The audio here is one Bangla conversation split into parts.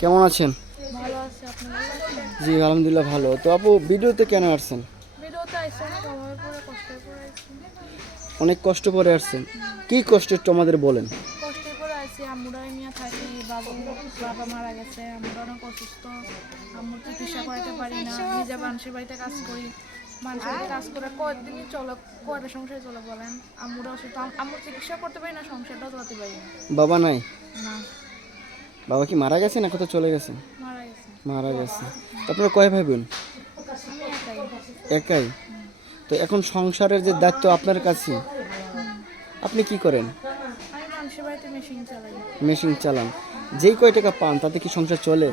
কেমন আছেন? জি আলহামদুলিল্লাহ ভালো। তো আপু ভিডিওতে কেন আসছেন? অনেক কষ্ট করে আসছেন। কি কষ্ট আমাদের বলেন। নিয়ে থাকি বাবু বাবা মারা গেছে অনেক অসুস্থ আম্মুর চিকিৎসা করাতে পারি না নিজে মানুষের বাড়িতে কাজ করি মানুষের বাড়িতে কাজ করে কয়েকদিনই চলে কয়টা সংসারে চলে বলেন? আম্মুরা অসুস্থ আম- চিকিৎসা করতে পারি না সংসারটাও চলাতে পারি না। বাবা নাই? না। বাবা কি মারা গেছে না কোথাও চলে গেছে? মারা গেছে। আপনারা কয় ভাই বোন? একাই। তো এখন সংসারের যে দায়িত্ব আপনার কাছে আপনি কি করেন? মেশিন চালান। যেই কয় টাকা পান তাতে কি সংসার চলে?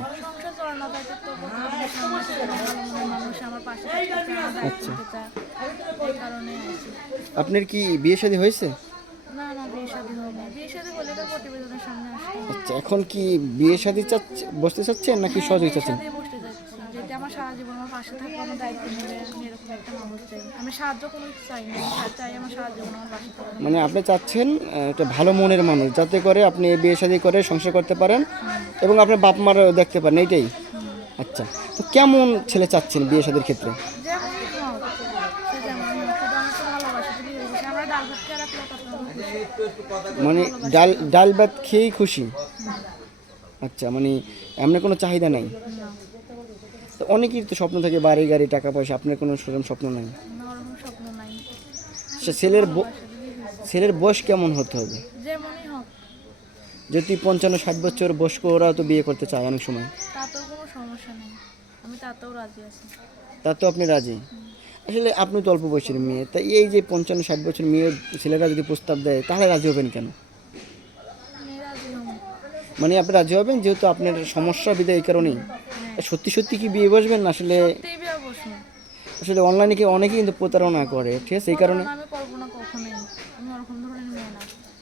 আচ্ছা। আপনার কি বিয়ে শাদী হয়েছে না না বিয়ে শাদী হয়নি বিয়ে শাদী হলে তো প্রতিবেদনের সামনে আসতাম আচ্ছা এখন কি বিয়ে শাদী চাচ্ছে বসতে চাচ্ছেন নাকি সহযোগী বিয়ে চাচ্ছেন? শাদী বসতে যাচ্ছি যেটা আমার সারা জীবন আমার পাশে থাকবে আমার দায়িত্ব নেবে আমি এরকম একটা মানুষ চাই। আমি সাহায্য কোনো কিছু চাই না আমি সা- চাই আমার সারা জীবন আমার পাশে থাকবে। মানে আপনি চাচ্ছেন আহ, একটা ভালো মনের মানুষ যাতে করে আপনি বিয়ে শাদী করে সংসার করতে পারেন এবং আপনার বাপ মার দেখতে পারেন এইটাই। আচ্ছা তো কেমন ছেলে চাচ্ছেন বিয়ে শাদীর ক্ষেত্রে যেমনই হোক সে যেমনই হোক শুধু আমার তো ভালোবাসা যদি হয়ে গেছে আমরা ডাল ভাত খেয়ে রাখলে কত খুশি মানে ডাল ডাল ভাত খেয়েই খুশি? আচ্ছা মানে এমনি কোনো চাহিদা নাই? তো অনেকেরই তো স্বপ্ন থাকে বাড়ি গাড়ি টাকা পয়সা। আপনার কোনো সেরকম স্বপ্ন নাই? সে ছেলের ছেলের বয়স কেমন হতে হবে? যদি পঞ্চান্ন ষাট বছর বয়স্ক ওরা তো বিয়ে করতে চায় অনেক সময়। তাতেও কোনো সমস্যা নেই। আমি তাতেও রাজি আছি। তা তো আপনি রাজি? আসলে আপনি তো অল্প বয়সের মেয়ে তাই এই যে পঞ্চান্ন ষাট বছর মেয়ের ছেলেরা যদি প্রস্তাব দেয় তাহলে রাজি হবেন কেন? মানে আপনি রাজি হবেন যেহেতু আপনার সমস্যা বিধায় এই কারণেই? সত্যি সত্যি কি বিয়ে বসবেন? না আসলে আসলে অনলাইনে কি অনেকেই কিন্তু প্রতারণা করে ঠিক আছে? এই কারণে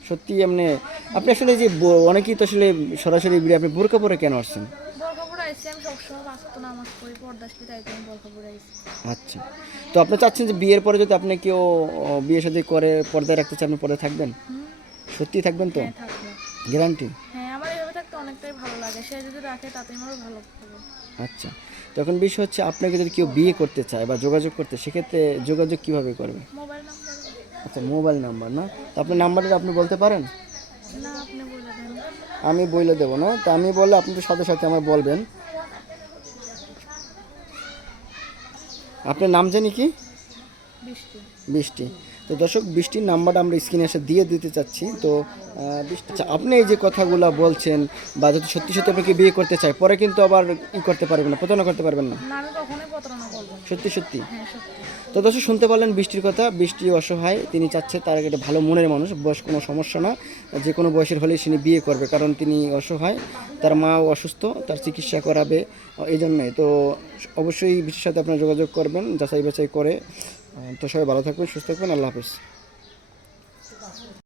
সত্যি এমনি আপনি আসলে যে অনেকেই তো আসলে সরাসরি আপনি বোরকা পরে কেন আসছেন? বরকাপুরে আমি সবসময় বাঁচত নামাজ পড়ি পর্দাসলি তাই আমি বরকাপুরে আইসি আচ্ছা। তো আপনি চাচ্ছেন যে বিয়ের পরে যদি আপনি কেউ বিয়ে সাথে করে পর্দায় রাখতে চান আপনি পর্দায় থাকবেন? সত্যি থাকবেন তো? হ্যাঁ গ্যারান্টি? হ্যাঁ আমার এভাবে থাকতে অনেকটাই ভালো লাগে। সে যদি রাখে তাতে আমারও ভালো হবে আচ্ছা। তখন বিষয় হচ্ছে আপনাকে যদি কেউ বিয়ে করতে চায় বা যোগাযোগ করতে সেক্ষেত্রে যোগাযোগ কীভাবে করবে? Mobile number. আচ্ছা মোবাইল নাম্বার না? তো আপনার নাম্বারটা আপনি বলতে পারেন? না আপনি বলে দেন। আমি বইলে দেবো না। তো আমি বললে আপনি তো সাথে সাথে আমার বলবেন। আপনার নাম জানি কি? বৃষ্টি। তো দর্শক বৃষ্টির নাম্বারটা আমরা স্ক্রিনে এসে দিয়ে দিতে চাচ্ছি। তো বৃষ্টি আচ্ছা, আপনি এই যে কথাগুলো বলছেন বা যদি সত্যি সত্যি আপনাকে বিয়ে করতে চায় পরে কিন্তু আবার ই করতে পারবেন না প্রতারণা করতে পারবেন না। সত্যি সত্যি? হ্যাঁ সত্যি। তো দর্শক, শুনতে পারলেন বৃষ্টির কথা, বৃষ্টি অসহায়, তিনি চাচ্ছে তার একটা ভালো মনের মানুষ, বয়স কোনো সমস্যা না, যে কোনো বয়সের হলেই তিনি বিয়ে করবে, কারণ তিনি অসহায়, তার মাও অসুস্থ, তার চিকিৎসা করাবে এই জন্যে তো অবশ্যই বৃষ্টির সাথে আপনারা যোগাযোগ করবেন যাচাই বাছাই করে তো সবাই ভালো থাকবেন, সুস্থ থাকবেন, আল্লাহ হাফেজ।